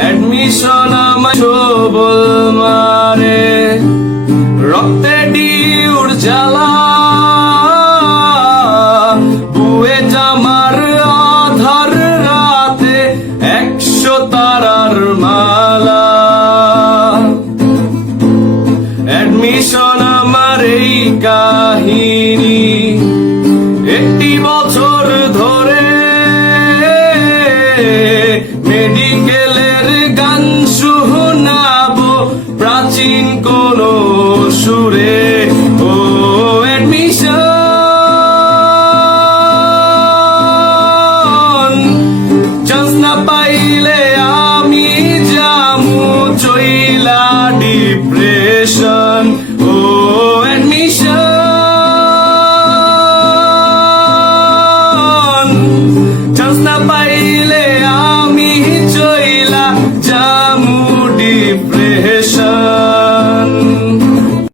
Admission আমার ছোবল মারে। রক্তে ডিউর জ্বালা। বুয়ে জামার আধার রাতে একশো তারার মালা। অ্যাডমিশন আমার এই কাহিনী। দিন কোন সুরে ও অ্যাডমিশন। চান্স না পাইলে আমি যামু চইলা ডিপ্রেশন